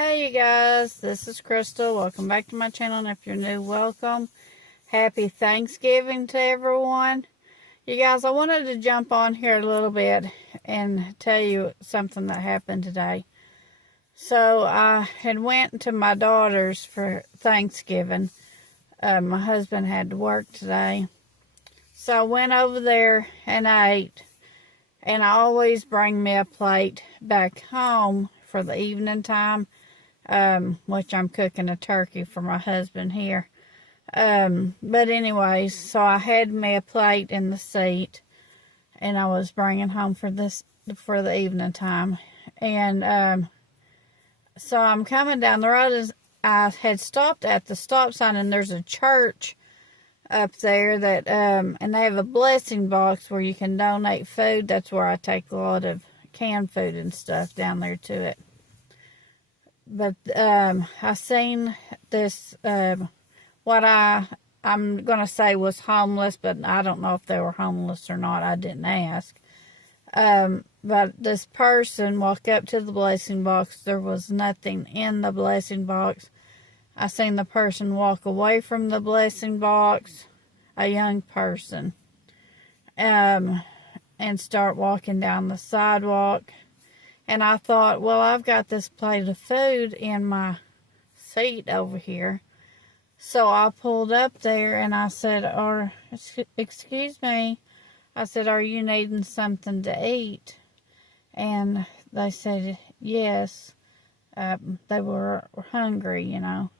Hey you guys, this is Crystal. Welcome back to my channel, and if you're new, welcome. Happy Thanksgiving to everyone. You guys, I wanted to jump on here a little bit and tell you something that happened today. So I had went to my daughter's for Thanksgiving. My husband had to work today. So I went over there and ate, and I always bring me a plate back home for the evening time. Which I'm cooking a turkey for my husband here. But anyways, so I had me a plate in the seat, and I was bringing home for the evening time. And so I'm coming down the road. I had stopped at the stop sign, and there's a church up there that and they have a blessing box where you can donate food. That's where I take a lot of canned food and stuff down there to it. But I seen this, what I'm going to say was homeless, but I don't know if they were homeless or not. I didn't ask. But this person walked up to the blessing box. There was nothing in the blessing box. I seen the person walk away from the blessing box, a young person, and start walking down the sidewalk. And I thought, well, I've got this plate of food in my seat over here. So I pulled up there and I said, excuse me. I said, are you needing something to eat? And they said, yes. They were hungry, you know.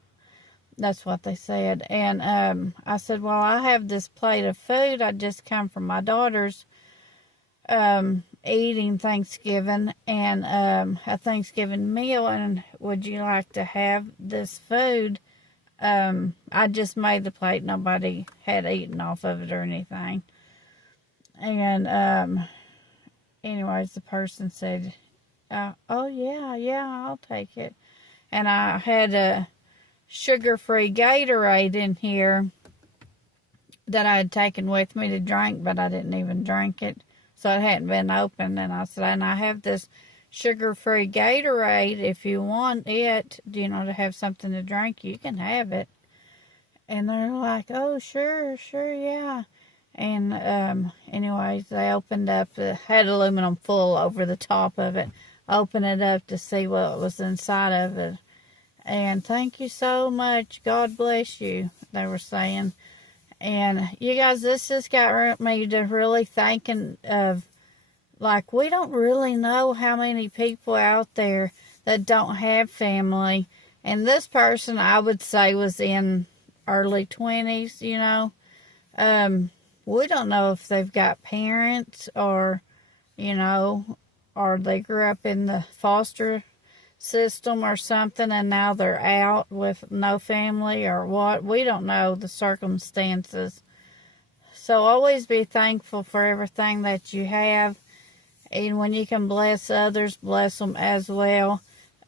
That's what they said. And I said, well, I have this plate of food. I just come from my daughter's eating Thanksgiving and a Thanksgiving meal, and would you like to have this food? I just made the plate. Nobody had eaten off of it or anything. And anyways, the person said, oh yeah, I'll take it. And I had a sugar-free Gatorade in here that I had taken with me to drink, but I didn't even drink it. So it hadn't been opened. And I said, and I have this sugar-free Gatorade. If you want it, you know, to have something to drink, you can have it. And they're like, oh, sure, yeah. And anyways, they opened up, had aluminum foil over the top of it. Opened it up to see what was inside of it. And thank you so much. God bless you, they were saying. And you guys, this just got me to really thinking of, like, we don't really know how many people out there that don't have family. And this person, I would say, was in early 20s, you know. We don't know if they've got parents or, you know, or they grew up in the foster system or something and now they're out with no family or what. We don't know the circumstances. So always be thankful for everything that you have, and when you can bless others, bless them as well.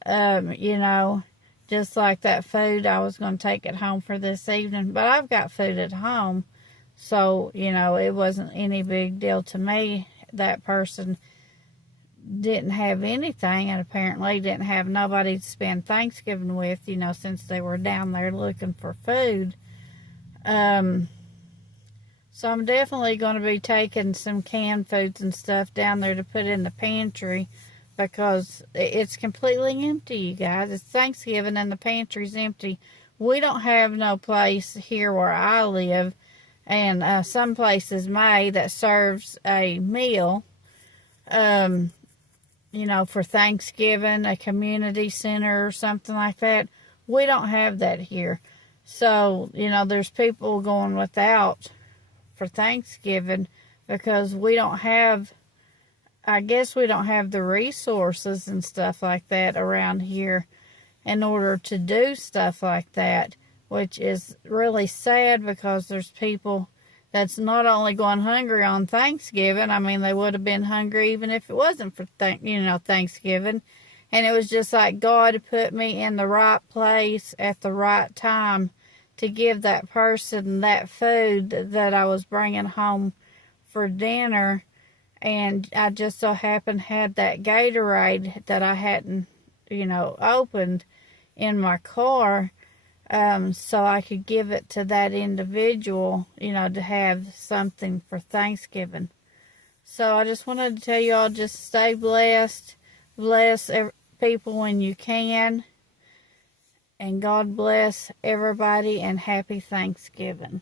You know, just like that food, I was going to take it home for this evening, but I've got food at home, so you know, it wasn't any big deal to me. That person didn't have anything, and apparently didn't have nobody to spend Thanksgiving with, you know, since they were down there looking for food. So I'm definitely going to be taking some canned foods and stuff down there to put in the pantry, because it's completely empty, you guys. It's Thanksgiving and the pantry's empty. We don't have no place here where I live, and some places may, that serves a meal, you know, for Thanksgiving, a community center or something like that. We don't have that here. So, you know, there's people going without for Thanksgiving because we don't have, I guess we don't have the resources and stuff like that around here in order to do stuff like that, which is really sad, because there's people that's not only going hungry on Thanksgiving. I mean, they would have been hungry even if it wasn't for Thanksgiving. And it was just like God put me in the right place at the right time to give that person that food that I was bringing home for dinner. And I just so happened had that Gatorade that I hadn't opened in my car, so I could give it to that individual, to have something for Thanksgiving. So I just wanted to tell you all, just stay blessed. Bless people when you can. And God bless everybody, and happy Thanksgiving.